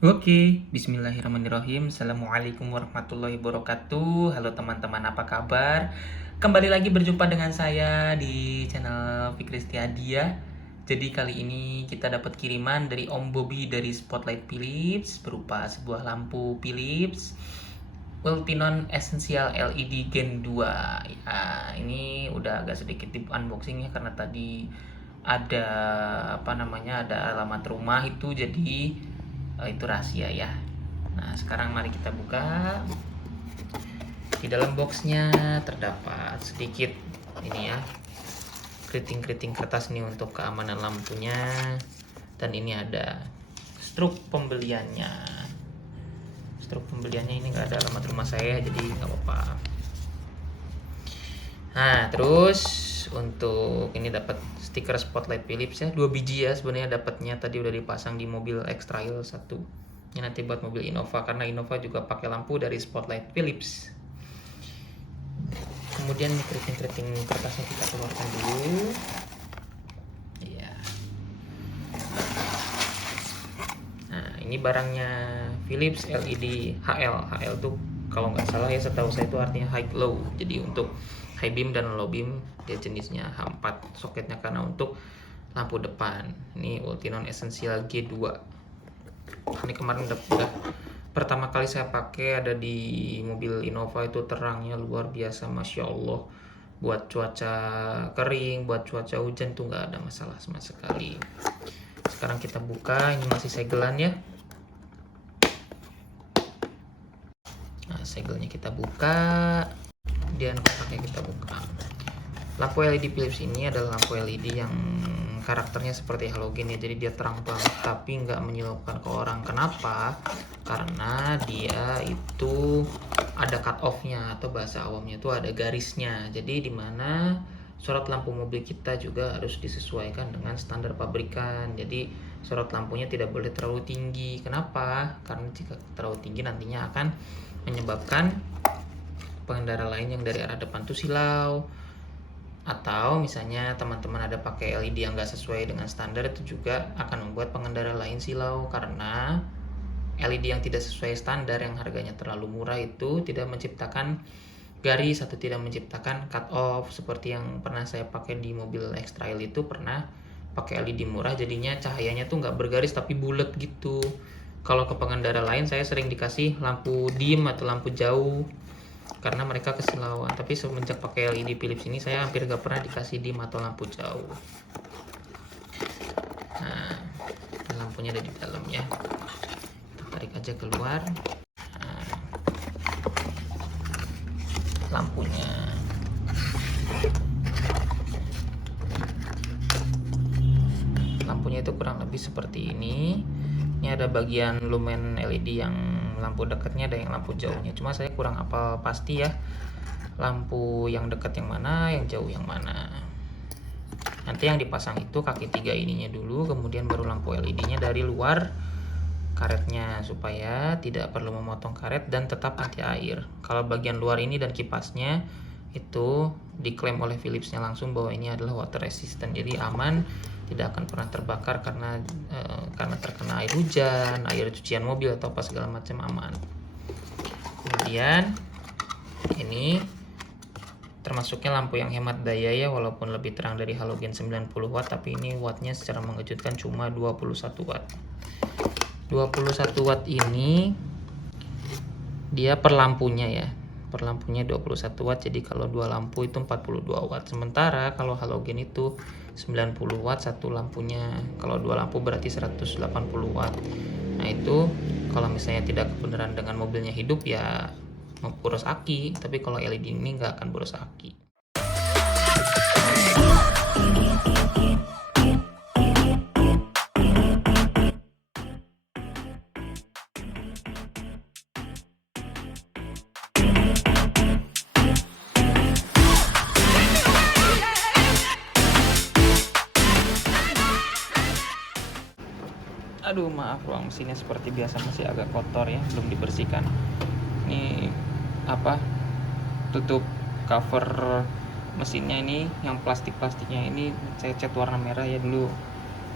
Oke, bismillahirrahmanirrahim. Assalamualaikum warahmatullahi wabarakatuh. Halo teman-teman, apa kabar? Kembali lagi berjumpa dengan saya di channel Fikri Setiadia. Jadi kali ini kita dapat kiriman dari Om Bobby dari Spotlight Philips berupa sebuah lampu Philips Ultinon Essential LED Gen 2. Ya, ini udah agak sedikit di unboxing ya karena tadi ada ada alamat rumah itu, jadi itu rahasia ya. Nah, sekarang mari kita buka. Di dalam boxnya terdapat sedikit ini ya, keriting-keriting kertas nih untuk keamanan lampunya. Dan ini ada struk pembeliannya. Struk pembeliannya ini nggak ada alamat rumah saya, jadi nggak apa-apa. Nah, terus untuk ini dapat stiker Spotlight Philips ya, 2 biji ya sebenarnya dapatnya, tadi udah dipasang di mobil X-Trail 1. Ini nanti buat mobil Innova karena Innova juga pakai lampu dari Spotlight Philips. Kemudian keriting-keriting kertasnya kita keluarkan dulu. Iya. Nah, ini barangnya Philips LED HL. HL tuh kalau nggak salah ya, setahu saya itu artinya high low. Jadi untuk high beam dan low beam dia jenisnya H4 soketnya karena untuk lampu depan. Ini Ultinon Essential G2. Ini kemarin udah pertama kali saya pakai, ada di mobil Innova, itu terangnya luar biasa, Masya Allah. Buat cuaca kering, buat cuaca hujan tuh nggak ada masalah sama sekali. Sekarang kita buka, ini masih segelan ya. Nah, segelnya kita buka, kemudian kotaknya kita buka. Lampu LED Philips ini adalah lampu LED yang karakternya seperti halogen ya, jadi dia terang banget tapi nggak menyilaukan ke orang. Kenapa? Karena dia itu ada cut off-nya, atau bahasa awamnya itu ada garisnya. Jadi dimana sorot lampu mobil kita juga harus disesuaikan dengan standar pabrikan. Jadi sorot lampunya tidak boleh terlalu tinggi. Kenapa? Karena jika terlalu tinggi nantinya akan menyebabkan pengendara lain yang dari arah depan tuh silau. Atau misalnya teman-teman ada pakai LED yang nggak sesuai dengan standar, itu juga akan membuat pengendara lain silau. Karena LED yang tidak sesuai standar, yang harganya terlalu murah, itu tidak menciptakan garis atau tidak menciptakan cut off. Seperti yang pernah saya pakai di mobil X-Trail, itu pernah pakai LED murah, jadinya cahayanya tuh nggak bergaris tapi bulat gitu. Kalau ke pengendara lain saya sering dikasih lampu dim atau lampu jauh karena mereka kesilauan. Tapi semenjak pakai LED Philips ini saya hampir gak pernah dikasih dim atau lampu jauh. Nah, lampunya ada di dalam ya, kita tarik aja keluar. Nah, lampunya itu kurang lebih seperti ini. Ini ada bagian lumen LED yang lampu dekatnya, ada yang lampu jauhnya. Cuma saya kurang hafal pasti ya, lampu yang dekat yang mana, yang jauh yang mana. Nanti yang dipasang itu kaki 3 ininya dulu, kemudian baru lampu LED-nya dari luar karetnya, supaya tidak perlu memotong karet dan tetap anti air. Kalau bagian luar ini dan kipasnya itu diklaim oleh Philips-nya langsung bahwa ini adalah water resistant, jadi aman, tidak akan pernah terbakar karena terkena air hujan, air cucian mobil atau apa segala macam, aman. Kemudian ini termasuknya lampu yang hemat daya ya, walaupun lebih terang dari halogen 90 watt, tapi ini wattnya secara mengejutkan cuma 21 watt. 21 watt ini dia per lampunya ya, per lampunya 21 watt, jadi kalau dua lampu itu 42 watt. Sementara kalau halogen itu 90 watt satu lampunya, kalau dua lampu berarti 180 watt. Nah itu kalau misalnya tidak kebenaran dengan mobilnya hidup ya boros aki, tapi kalau LED ini nggak akan boros aki. Aduh, maaf, ruang mesinnya seperti biasa masih agak kotor ya, belum dibersihkan. Ini tutup cover mesinnya ini, yang plastiknya ini saya cat warna merah ya. Dulu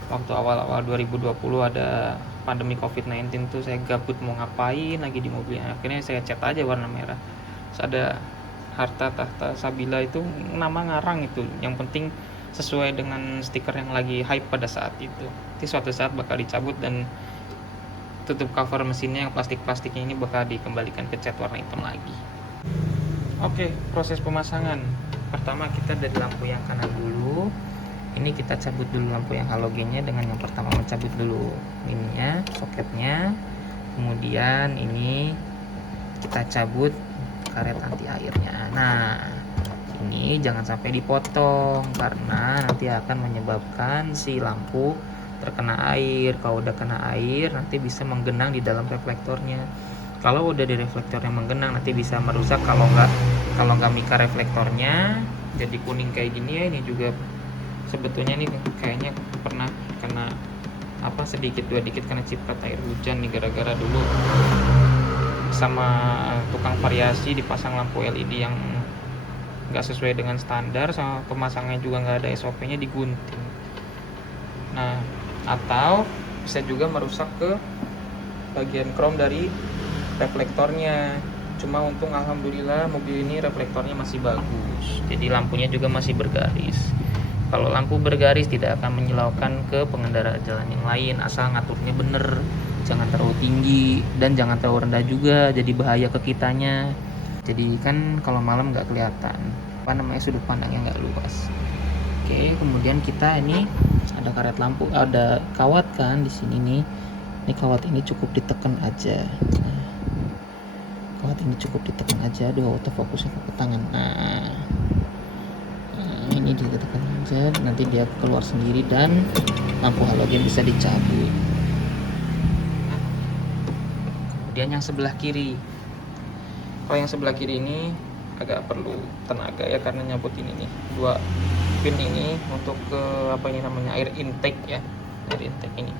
waktu awal-awal 2020 ada pandemi COVID-19 tuh saya gabut mau ngapain lagi di mobilnya, akhirnya saya cat aja warna merah. Terus ada Harta Tahta Sabila itu nama ngarang itu, yang penting sesuai dengan stiker yang lagi hype pada saat itu. Nanti suatu saat bakal dicabut dan tutup cover mesinnya yang plastik-plastiknya ini bakal dikembalikan ke cat warna hitam lagi. Oke, proses pemasangan. Pertama kita dari lampu yang kanan dulu. Ini kita cabut dulu lampu yang halogennya dengan yang pertama mencabut dulu ininya, soketnya. Kemudian ini kita cabut karet anti airnya. Nah, ini jangan sampai dipotong karena nanti akan menyebabkan si lampu terkena air. Kalau udah kena air nanti bisa menggenang di dalam reflektornya. Kalau udah di reflektornya menggenang nanti bisa merusak kalau nggak mika reflektornya jadi kuning kayak gini ya. Ini juga sebetulnya nih kayaknya pernah kena sedikit dua dikit kena cipratan air hujan nih, gara-gara dulu sama tukang variasi dipasang lampu LED yang nggak sesuai dengan standar, sama pemasangnya juga nggak ada SOP-nya, digunting. Nah, atau bisa juga merusak ke bagian krom dari reflektornya. Cuma untung alhamdulillah mobil ini reflektornya masih bagus, jadi lampunya juga masih bergaris. Kalau lampu bergaris tidak akan menyilaukan ke pengendara jalan yang lain, asal ngaturnya bener, jangan terlalu tinggi dan jangan terlalu rendah juga, jadi bahaya ke kitanya. Jadi kan kalau malam nggak kelihatan sudut pandangnya nggak luas. Oke, kemudian kita ini ada karet lampu, ada kawat kan di sini nih. Ini kawat ini cukup ditekan aja. Nah, kawat ini cukup ditekan aja. Aduh, autofocusnya ke tangan. Nah, ini ditekan aja, nanti dia keluar sendiri dan lampu halogen bisa dicabut. Kemudian yang sebelah kiri, kalau yang sebelah kiri ini agak perlu tenaga ya, karena nyabut ini nih dua pin ini untuk ke air intake ya, air intake ini.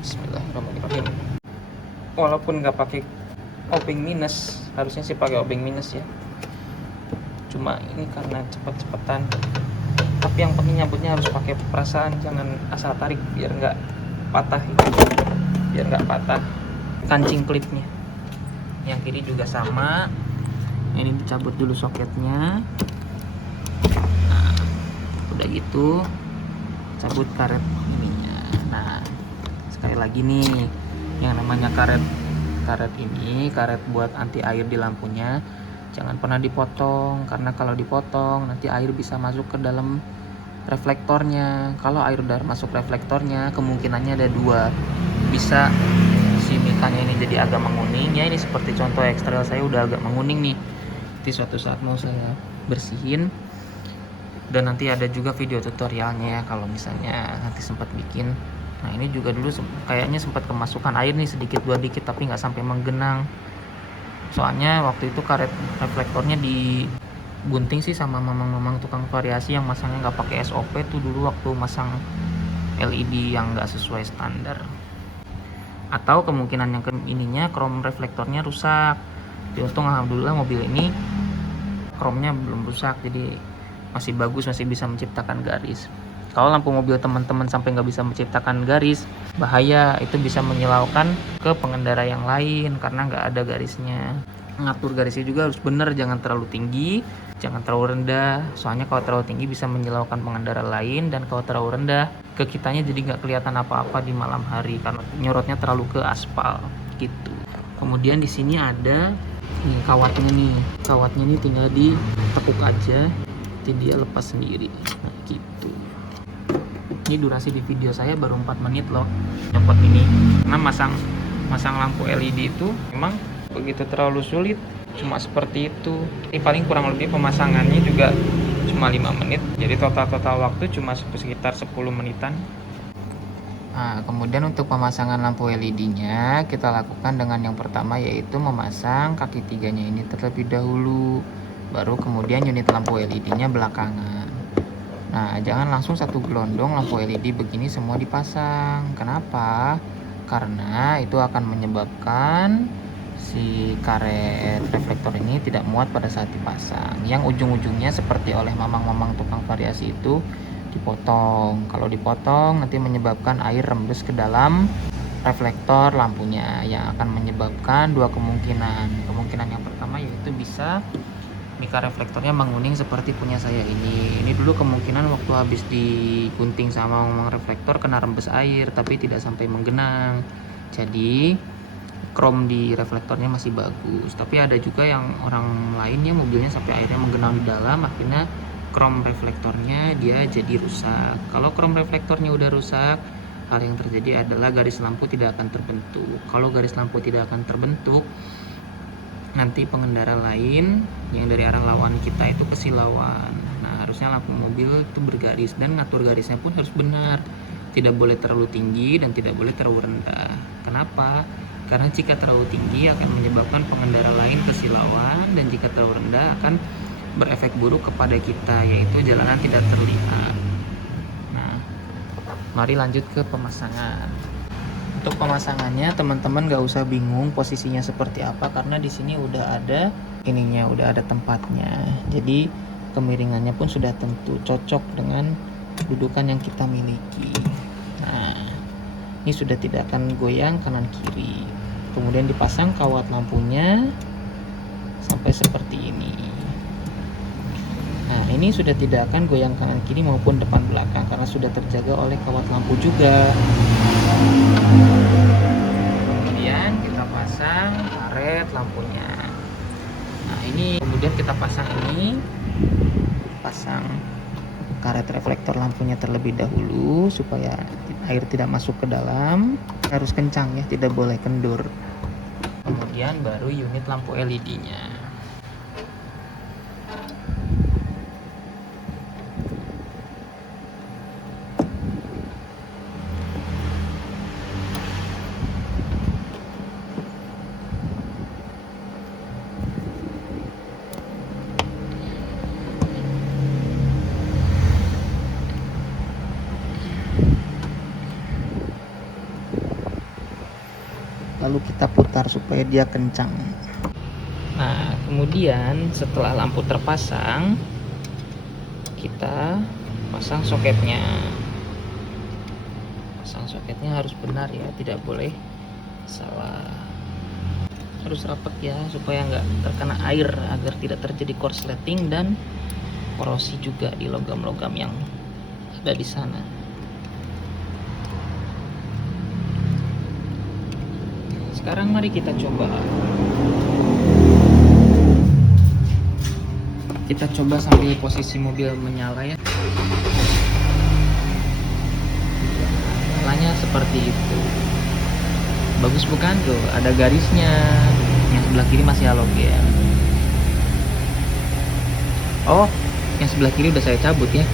Bismillahirrahmanirrahim. Walaupun nggak pakai obeng minus, harusnya sih pakai obeng minus ya, cuma ini karena cepet-cepetan. Tapi yang penting nyabutnya harus pakai perasaan, jangan asal tarik biar nggak patah kancing klipnya. Yang kiri juga sama, ini dicabut dulu soketnya. Nah, udah gitu cabut karet ininya. Nah, sekali lagi nih, yang namanya karet ini, karet buat anti air di lampunya, jangan pernah dipotong, karena kalau dipotong nanti air bisa masuk ke dalam reflektornya. Kalau air udah masuk reflektornya, kemungkinannya ada dua, bisa si mikanya ini jadi agak menguning ya. Ini seperti contoh ekstrail saya udah agak menguning nih, nanti suatu saat mau saya bersihin. Dan nanti ada juga video tutorialnya ya, kalau misalnya nanti sempat bikin. Nah, ini juga dulu kayaknya sempat kemasukan air nih sedikit dua dikit, tapi nggak sampai menggenang. Soalnya waktu itu karet reflektornya digunting sih sama mamang tukang variasi yang masangnya nggak pakai SOP tuh dulu waktu masang LED yang nggak sesuai standar. Atau kemungkinan yang ininya krom reflektornya rusak. Jadi untung alhamdulillah mobil ini kromnya belum rusak, jadi masih bagus, masih bisa menciptakan garis. Kalau lampu mobil teman-teman sampai nggak bisa menciptakan garis, bahaya, itu bisa menyilaukan ke pengendara yang lain karena nggak ada garisnya. Ngatur garisnya juga harus benar, jangan terlalu tinggi, jangan terlalu rendah. Soalnya kalau terlalu tinggi bisa menyilaukan pengendara lain, dan kalau terlalu rendah ke kitanya jadi nggak kelihatan apa-apa di malam hari karena nyorotnya terlalu ke aspal gitu. Kemudian di sini ada nih kawatnya nih tinggal ditekuk aja, nanti dia lepas sendiri. Nah, gitu. Ini durasi di video saya baru 4 menit loh nyopot ini, karena masang lampu LED itu memang begitu terlalu sulit, cuma seperti itu. Ini paling kurang lebih pemasangannya juga cuma 5 menit, jadi total waktu cuma sekitar 10 menitan. Nah, kemudian untuk pemasangan lampu LED-nya kita lakukan dengan yang pertama, yaitu memasang kaki tiganya ini terlebih dahulu, baru kemudian unit lampu LED-nya belakangan. Nah, jangan langsung satu gelondong lampu LED begini semua dipasang. Kenapa? Karena itu akan menyebabkan si karet reflektor ini tidak muat pada saat dipasang. Yang ujung-ujungnya seperti oleh mamang-mamang tukang variasi itu dipotong. Kalau dipotong nanti menyebabkan air rembes ke dalam reflektor lampunya, yang akan menyebabkan dua kemungkinan. Kemungkinan yang pertama yaitu bisa mika reflektornya menguning seperti punya saya ini. Ini dulu kemungkinan waktu habis digunting sama reflektor kena rembes air tapi tidak sampai menggenang. Jadi krom di reflektornya masih bagus. Tapi ada juga yang orang lainnya mobilnya sampai akhirnya menggenang di dalam, akhirnya krom reflektornya dia jadi rusak. Kalau krom reflektornya udah rusak, hal yang terjadi adalah garis lampu tidak akan terbentuk. Kalau garis lampu tidak akan terbentuk, nanti pengendara lain yang dari arah lawan kita itu kesilauan. Nah, harusnya lampu mobil itu bergaris, dan ngatur garisnya pun harus benar. Tidak boleh terlalu tinggi dan tidak boleh terlalu rendah. Kenapa? Karena jika terlalu tinggi akan menyebabkan pengendara lain kesilauan, dan jika terlalu rendah akan berefek buruk kepada kita, yaitu jalanan tidak terlihat. Nah, mari lanjut ke pemasangan. Untuk pemasangannya teman-teman gak usah bingung posisinya seperti apa, karena di sini udah ada ininya, udah ada tempatnya. Jadi kemiringannya pun sudah tentu cocok dengan dudukan yang kita miliki. Nah, ini sudah tidak akan goyang kanan kiri. Kemudian dipasang kawat lampunya sampai seperti ini. Nah, ini sudah tidak akan goyang kanan kiri maupun depan belakang karena sudah terjaga oleh kawat lampu juga. Kemudian kita pasang karet lampunya. Nah, ini kemudian kita pasang karet reflektor lampunya terlebih dahulu supaya air tidak masuk ke dalam. Harus kencang ya, tidak boleh kendur. Kemudian baru unit lampu LED-nya. Lalu kita putar supaya dia kencang. Nah, kemudian setelah lampu terpasang, kita pasang soketnya. Pasang soketnya harus benar ya, tidak boleh salah. Harus rapat ya, supaya nggak terkena air, agar tidak terjadi korsleting dan korosi juga di logam-logam yang ada di sana. Sekarang mari kita coba. Kita coba sambil posisi mobil menyala ya. Nyalanya seperti itu. Bagus bukan tuh? Ada garisnya. Yang sebelah kiri masih halogen. Oh, yang sebelah kiri udah saya cabut ya.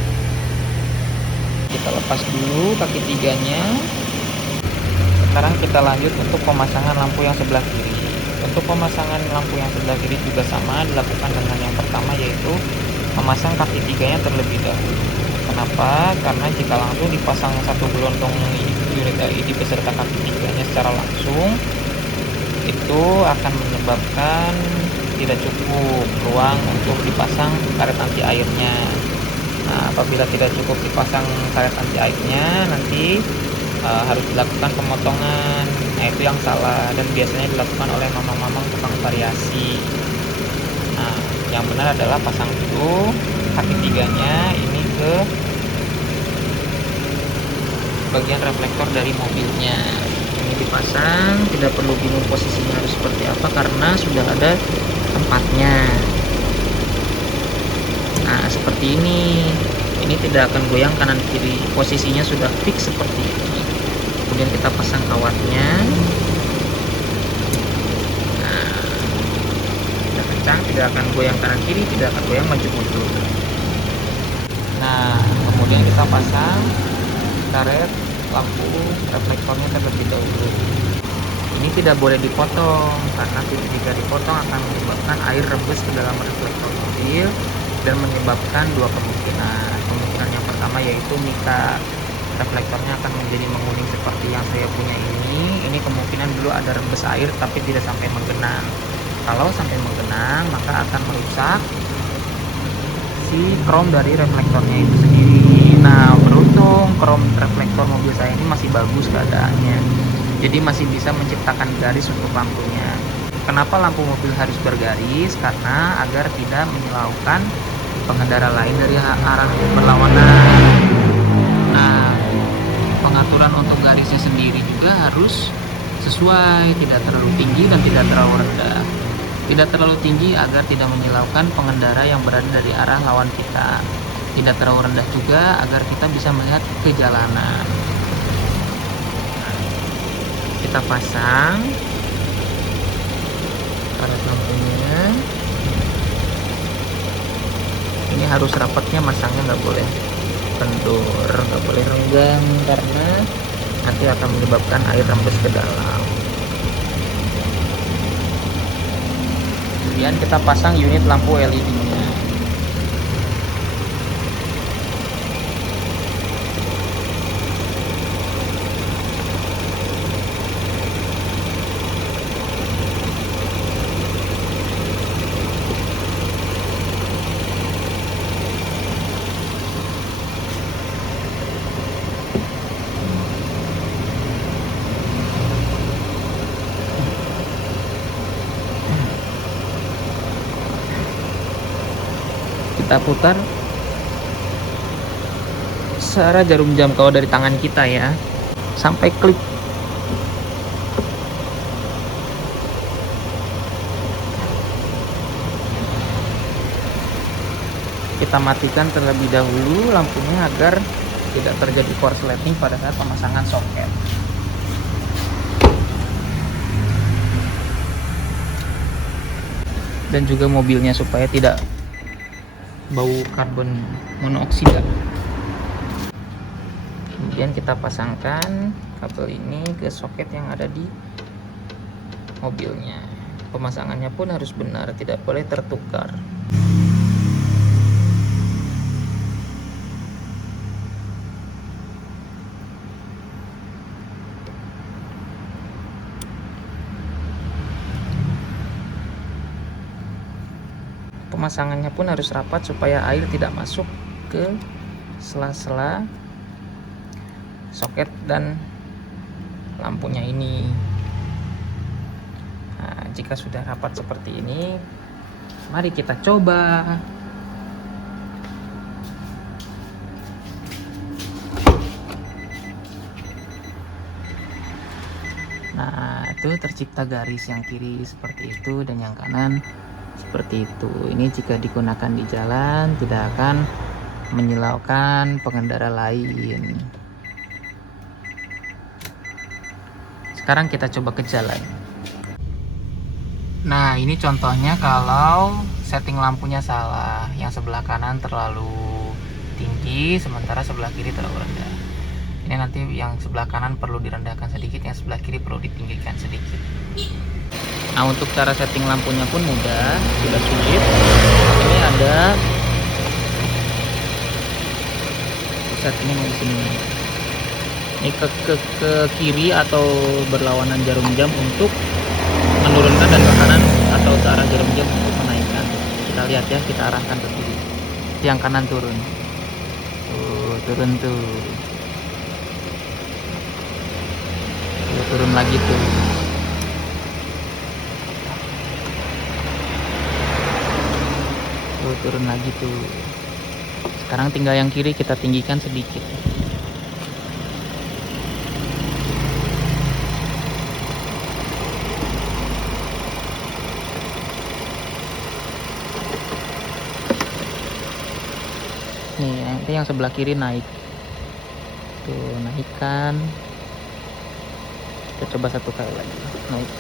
Kita lepas dulu kaki tiganya. Sekarang kita lanjut untuk pemasangan lampu yang sebelah kiri. Untuk pemasangan lampu yang sebelah kiri juga sama, dilakukan dengan yang pertama, yaitu memasang kaki tiganya terlebih dahulu. Kenapa? Karena jika langsung dipasang satu gelondong unit LED beserta kaki tiganya secara langsung, itu akan menyebabkan tidak cukup ruang untuk dipasang karet anti airnya. Nah, apabila tidak cukup dipasang karet anti airnya, nanti harus dilakukan pemotongan. Nah, itu yang salah dan biasanya dilakukan oleh mamang-mamang tukang variasi. Nah, yang benar adalah pasang dulu kaki tiganya ini ke bagian reflektor dari mobilnya. Ini dipasang, tidak perlu bingung posisinya harus seperti apa karena sudah ada tempatnya. Nah, seperti ini. Ini tidak akan goyang kanan kiri, posisinya sudah fix seperti ini. Kemudian kita pasang kawatnya. Nah, tidak kencang, tidak akan goyang kanan kiri, tidak akan goyang maju mundur. Nah, kemudian kita pasang karet lampu reflektornya terlebih dahulu. Ini tidak boleh dipotong karena jika dipotong akan menyebabkan air rebus ke dalam reflektor mobil dan menyebabkan dua kemungkinan. Kemungkinan yang pertama yaitu mika reflektornya akan menjadi menguning seperti yang saya punya ini. Ini kemungkinan dulu ada rembes air tapi tidak sampai menggenang. Kalau sampai menggenang maka akan merusak si krom dari reflektornya itu sendiri. Nah, beruntung krom reflektor mobil saya ini masih bagus keadaannya. Jadi masih bisa menciptakan garis untuk lampunya. Kenapa lampu mobil harus bergaris? Karena agar tidak menyilaukan pengendara lain dari arah berlawanan. Nah, pengaturan untuk garisnya sendiri juga harus sesuai, tidak terlalu tinggi dan tidak terlalu rendah. Tidak terlalu tinggi agar tidak menyilaukan pengendara yang berada dari arah lawan kita. Tidak terlalu rendah juga agar kita bisa melihat ke jalanan. Kita pasang karet lampunya. Ini harus rapatnya, masangnya nggak boleh kendur, nggak boleh renggang karena nanti akan menyebabkan air rembes ke dalam. Kemudian kita pasang unit lampu LED-nya. Kita putar searah jarum jam kalau dari tangan kita ya, sampai klik. Kita matikan terlebih dahulu lampunya agar tidak terjadi korsleting pada saat pemasangan soket. Dan juga mobilnya supaya tidak bau karbon monoksida. Kemudian kita pasangkan kabel ini ke soket yang ada di mobilnya. Pemasangannya pun harus benar, tidak boleh tertukar. Pemasangannya pun harus rapat supaya air tidak masuk ke sela-sela soket dan lampunya ini. Nah, jika sudah rapat seperti ini, mari kita coba. Nah, itu tercipta garis yang kiri seperti itu dan yang kanan seperti itu. Ini jika digunakan di jalan tidak akan menyilaukan pengendara lain. Sekarang kita coba ke jalan. Nah, ini contohnya kalau setting lampunya salah. Yang sebelah kanan terlalu tinggi, sementara sebelah kiri terlalu rendah. Ini nanti yang sebelah kanan perlu direndahkan sedikit, yang sebelah kiri perlu ditinggikan sedikit. Nah, untuk cara setting lampunya pun mudah, tidak sulit. Ini ada settingnya di sini. Ini ke kiri atau berlawanan jarum jam untuk menurunkan dan ke kanan atau ke arah jarum jam untuk menaikkan. Kita lihat ya, kita arahkan ke kiri. Yang kanan turun. Tuh, turun tuh. Tuh, turun lagi tuh. Tuh, turun lagi tuh. Sekarang tinggal yang kiri kita tinggikan sedikit. Nih, nanti yang sebelah kiri naik. Tuh, naikkan. Kita coba satu kali lagi. Naik.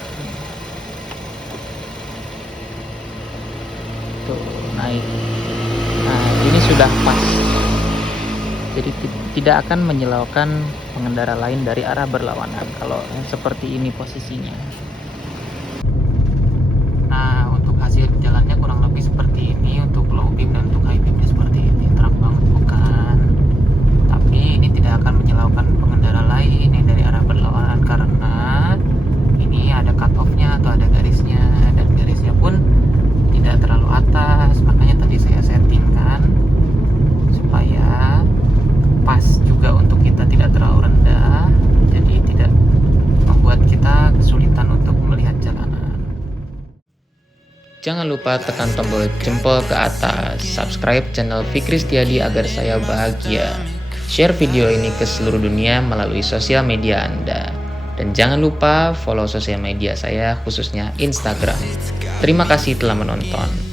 Tuh, naik. Nah, ini sudah pas. Jadi tidak akan menyilaukan pengendara lain dari arah berlawanan kalau seperti ini posisinya. Nah, untuk hasil jalannya kurang lebih seperti ini. Untuk low beam dan untuk high beamnya seperti ini. Terang banget bukan? Tapi ini tidak akan menyilaukan pengendara lain yang dari arah berlawanan karena ini ada cut off-nya atau ada garisnya, dan garisnya pun tidak terlalu atas. Makanya tadi saya settingkan supaya pas juga untuk kita, tidak terlalu rendah, jadi tidak membuat Jangan lupa tekan tombol jempol ke atas, subscribe channel Fikri Setiadi agar saya bahagia. Share video ini ke seluruh dunia melalui sosial media Anda. Dan jangan lupa follow sosial media saya khususnya Instagram. Terima kasih telah menonton.